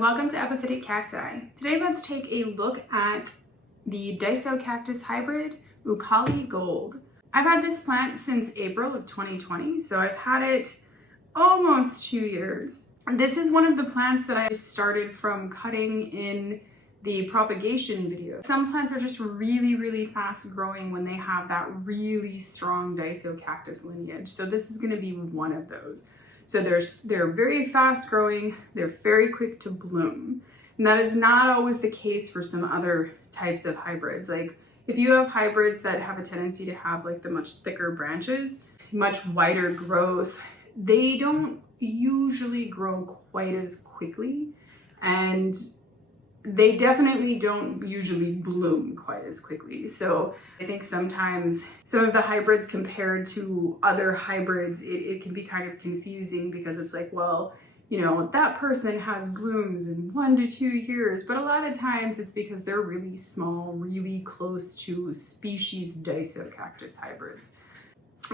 and welcome to Epiphytic Cacti. Today let's take a look at the Disocactus hybrid Ucayali Gold. I've had this plant since April of 2020, so I've had it almost 2 years. This is one of the plants that I started from cutting in the propagation video. Some plants are just really fast growing when they have that really strong Disocactus lineage. So this is going to be one of those. So they're very fast growing, they're very quick to bloom. And that is not always the case for some other types of hybrids. Like if you have hybrids that have a tendency to have like the much thicker branches, much wider growth, they don't usually grow quite as quickly, and they definitely don't usually bloom quite as quickly. So I think sometimes some of the hybrids compared to other hybrids, it can be kind of confusing because it's like, well, you know, that person has blooms in 1 to 2 years, but a lot of times it's because they're really small, really close to species Disocactus hybrids,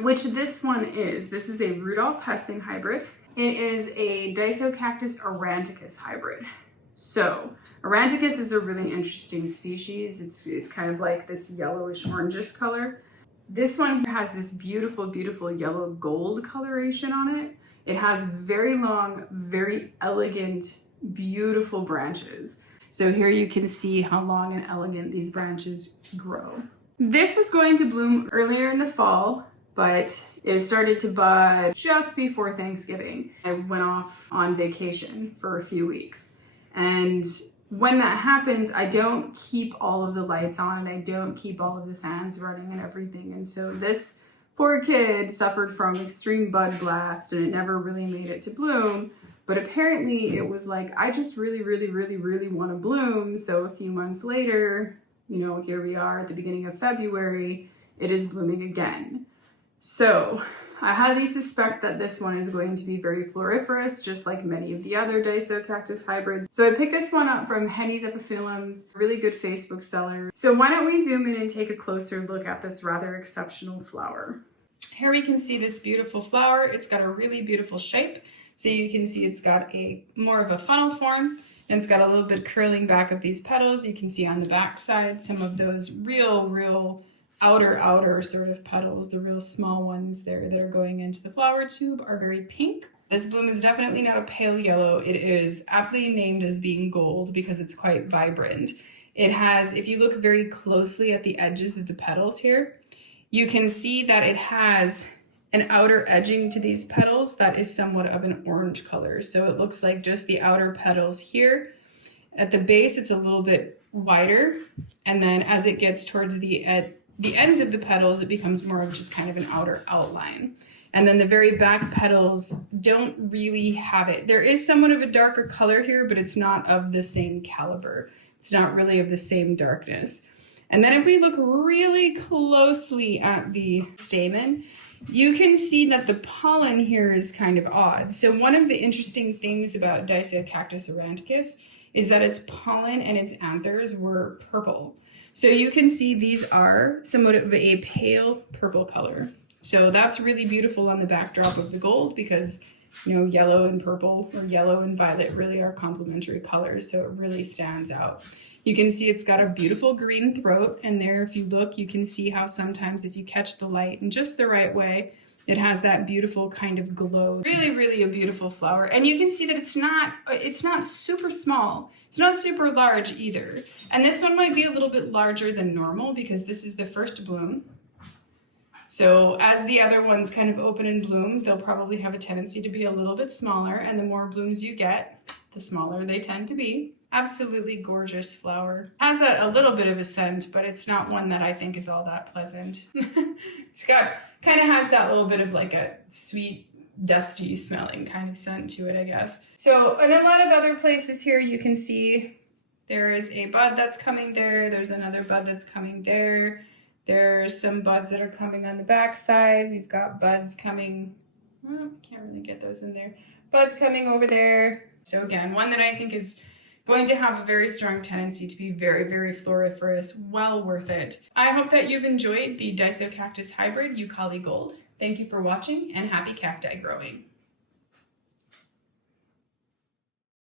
which this one is. This is a Rudolph Hessing hybrid. It is a Disocactus aurantiacus hybrid. So aurantiacus is a really interesting species. It's kind of like this yellowish orangish color. This one has this beautiful yellow gold coloration on it. It has very long, very elegant, beautiful branches. So here you can see how long and elegant these branches grow. This was going to bloom earlier in the fall, but it started to bud just before Thanksgiving. I went off on vacation for a few weeks. And when that happens, I don't keep all of the lights on and I don't keep all of the fans running and everything. And so this poor kid suffered from extreme bud blast and it never really made it to bloom. But apparently it was like, I just really want to bloom. So a few months later, you know, here we are at the beginning of February, it is blooming again. So I highly suspect that this one is going to be very floriferous, just like many of the other Disocactus hybrids. So I picked this one up from Henny's Epiphyllums, really good Facebook seller. So why don't we zoom in and take a closer look at this rather exceptional flower. Here we can see this beautiful flower. It's got a really beautiful shape. So you can see it's got a more of a funnel form, and it's got a little bit curling back of these petals. You can see on the back side some of those real outer sort of petals, the real small ones there that are going into the flower tube are very pink. This bloom is definitely not a pale yellow. It is aptly named as being gold because it's quite vibrant. It has, if you look very closely at the edges of the petals here, you can see that it has an outer edging to these petals that is somewhat of an orange color. So it looks like just the outer petals here. At the base, it's a little bit wider. And then as it gets towards the ends of the petals, it becomes more of just kind of an outer outline. And then the very back petals don't really have it. There is somewhat of a darker color here, but it's not of the same caliber. It's not really of the same darkness. And then if we look really closely at the stamen, you can see that the pollen here is kind of odd. So one of the interesting things about Disocactus aurantiacus is that its pollen and its anthers were purple. So you can see these are somewhat of a pale purple color. So that's really beautiful on the backdrop of the gold because, you know, yellow and purple or yellow and violet really are complementary colors. So it really stands out. You can see it's got a beautiful green throat. And there, if you look, you can see how sometimes if you catch the light in just the right way, it has that beautiful kind of glow. Really a beautiful flower. And you can see that it's not super small. It's not super large either. And this one might be a little bit larger than normal because this is the first bloom. So as the other ones kind of open and bloom, they'll probably have a tendency to be a little bit smaller. And the more blooms you get, the smaller they tend to be. Absolutely gorgeous flower. Has a little bit of a scent, but it's not one that I think is all that pleasant. It's got, kind of has that little bit of like a sweet, dusty smelling kind of scent to it, I guess. So in a lot of other places here, you can see there is a bud that's coming there. There's another bud that's coming there. There's some buds that are coming on the back side. We've got buds coming, can't really get those in there. Buds coming over there. So again, one that I think is going to have a very strong tendency to be very floriferous, well worth it. I hope that you've enjoyed the Disocactus hybrid Ucayali Gold. Thank you for watching and happy cacti growing.